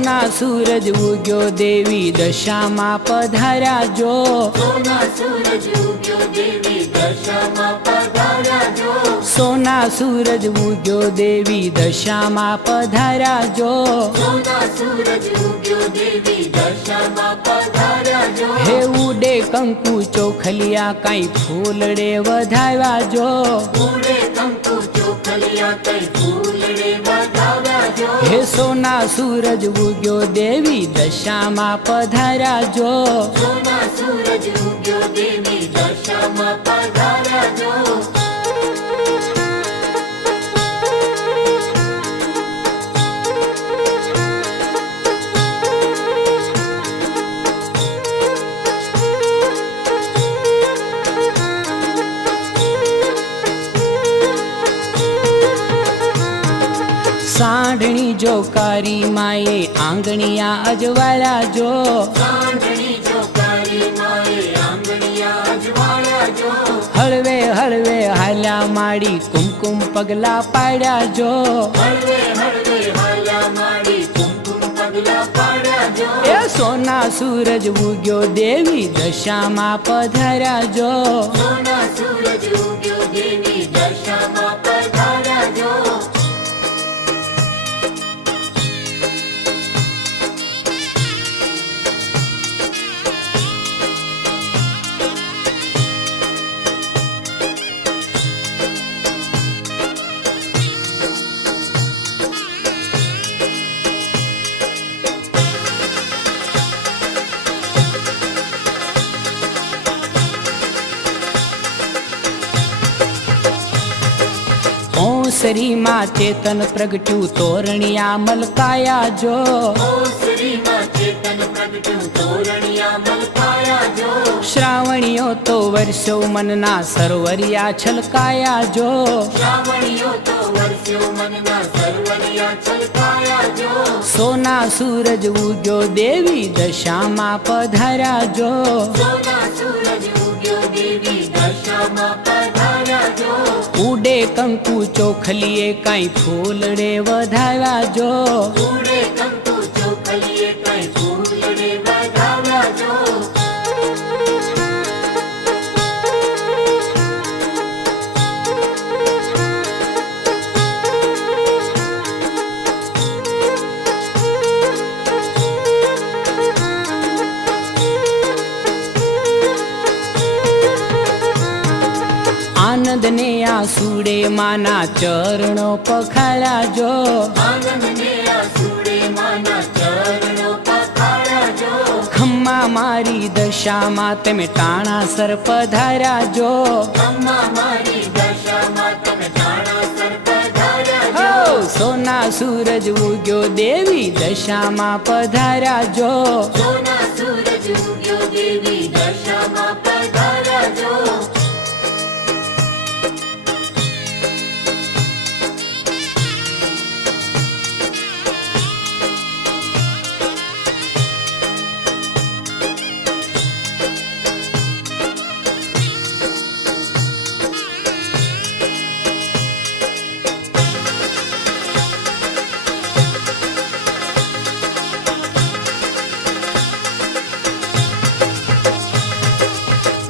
સોના સૂરજ ઉગ્યો દેવી દશામાં પધાર્યા જો સોના સૂરજ ઉગ્યો દેવી દશામાં પધાર્યા જો સોના સૂરજ ઉગ્યો દેવી દશામાં પધાર્યા જો સોના સૂરજ ઉગ્યો દેવી દશામાં પધાર્યા જો હે ઉડે કંકુ ચોખલિયા કાંઈ ફૂલડે વધાવ્યા જો ઉડે કંકુ ચોખલિયા કઈ ફૂલડે વધાવ્યા જો હે સોના સૂરજ ઉગ્યો દેવી દશામાં પધાર્યા જો સોના સૂરજ ઉગ્યો દેવી દશામાં પધાર્યા જો સાંઢણી જો કારી માએ આંગણિયા અજવાળ્યા જો સાંઢણી જો કાળી માએ આંગણિયા અજવાળ્યા જો હળવે હળવે હાલ્યા માડી કુમકુમ પગલા પાડ્યા જો હળવે હળવે હાલ્યા માડી કુમકુમ પગલા પાડ્યા જો એ સોના સૂરજ ઉગ્યો દેવી દશામાં પધાર્યા જો સોના સૂરજ ઉગ્યો દેવી દશામાં પધાર્યા જો ઓસરીમાં ચેતન પ્રગટ્યું તોરણિયા મલકાયા જો ઓસરીમાં ચેતન પ્રગટ્યું તોરણિયા મલકાયા જો શ્રાવણીઓ તો વર્ષો મનના સરોવરિયા છલકાયા જો શ્રાવણીઓ તો વર્ષો મનના સરોવરિયા છલકાયા જો સોના સૂરજ ઉગ્યો દેવી દશામાં પધાર્યા જો સોના સૂરજ ઉગ્યો દેવી દશામાં પધાર્યા જો ઉડે કંકુ ચોખલીએ કાંઈ ફૂલડે વધાવ્યા જો ઉડે કંકુ ચોખલીએ કઈ ફૂલડે વધાવ્યા જો આનંદને આસુડે માના ચરણો પખાળ્યા જો આનંદને આસુડે માના ચરણો પખાળ્યા જો ખમ્મા મારી દશામાં તમે ટાણા સર પધાર્યા જો અમ્મા મારી દશામાં તમે ટાણા સર પધાર્યા જો હો સોના સૂરજ ઉગ્યો દેવી દશામાં પધાર્યા જો સોના સૂરજ ઉગ્યો દેવી દશામાં પધાર્યા જો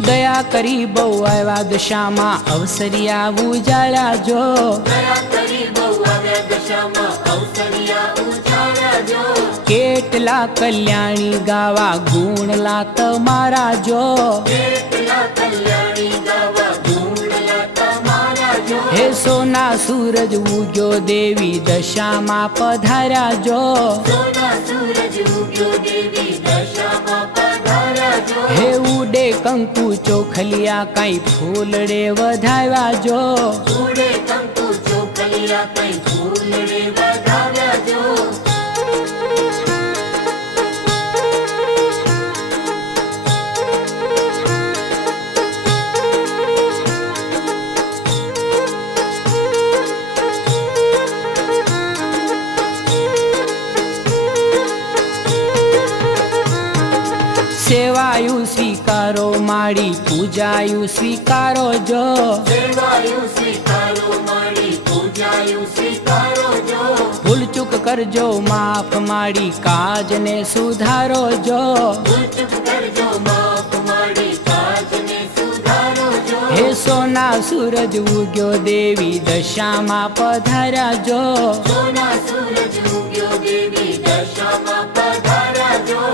દયા કરી બહુ આવ્યા દશામાં અવસરિયા ઉજાળ્યા જો દયા કરી બહુ આવ્યા દશામાં અવસરિયા ઉજાળ્યા જો કેટલા કલ્યાણી ગાવા ગુણલા તમારા જો કેટલા કલ્યાણી ગાવા ગુણલા તમારા જો હે સોના સૂરજ ઉગ્યો દેવી દશામાં પધાર્યા જો સોના સૂરજ ઉગ્યો દેવી દશામાં પધાર્યા જો હે ઉડે કંકુ ચોખલિયા કાંઈ ફૂલડે વધાવ્યા જો ઉડે કંકુ ચોખલિયા કઈ ફૂલડે વધાવ્યા જો સેવાયું સ્વીકારો માડી પૂજાયું સ્વીકારો જો સેવાયું સ્વીકારો મારી પૂજાયું સ્વીકારો જો ભૂલ ચૂક કરજો માફ માડી કાજને સુધારો જો ભૂલ ચૂક કરજો માફ માડી કાજને સુધારો જો હે સોના સૂરજ ઉગ્યો દેવી દશામાં પધાર્યા જો સોના સૂરજ ઉગ્યો દેવી દશામાં પધાર્યા જો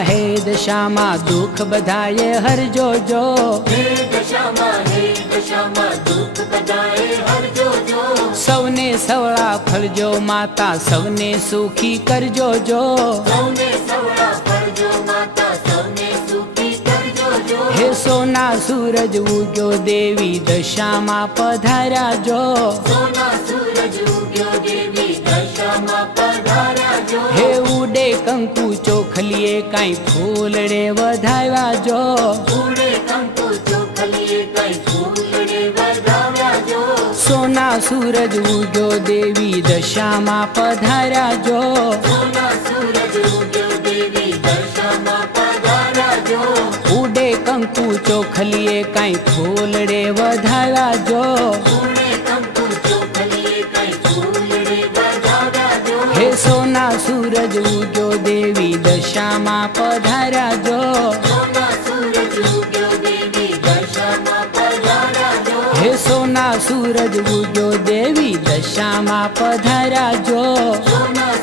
હે દશામાં દુઃખ બધાએ હરજો જો હે દશામાં દુઃખ બધાએ હરજો જો સૌને સવળા ફળજો માતા સૌને સુખી કરજો જો સૌને સવળા ફળજો માતા સૌને સુખી કરજો જો હે સોના સૂરજ ઉગ્યો દેવી દશામાં પધાર્યા જો સોના સૂરજ ઉગ્યો દેવી દશામાં પધાર્યા જો હે ઉડે કંકુ ચોખલીએ કાંઈ ફૂલડે વધાવ્યા જો ઉડે કંકુ ચોખલીએ કઈ ફૂલડે વધાવ્યા જો સોના સૂરજ ઉગ્યો દેવી દશામાં પધાર્યા જો સોના સૂરજ ઉગ્યો દેવી દશામાં પધાર્યા જો ઉડે કંકુ ચોખલીએ કાંઈ ફૂલડે વધાવ્યા જો ઉડે કંકુ ચોખલીએ કઈ ફૂલડે વધાવ્યા જો હે સોના સૂરજ ઉગ્યો દેવી દશામાં પધાર્યા જો સોના સૂરજ ઉગ્યો દેવી દશામાં પધાર્યા જો હે સોના સૂરજ ઉગ્યો દેવી દશામાં પધાર્યા જો સોના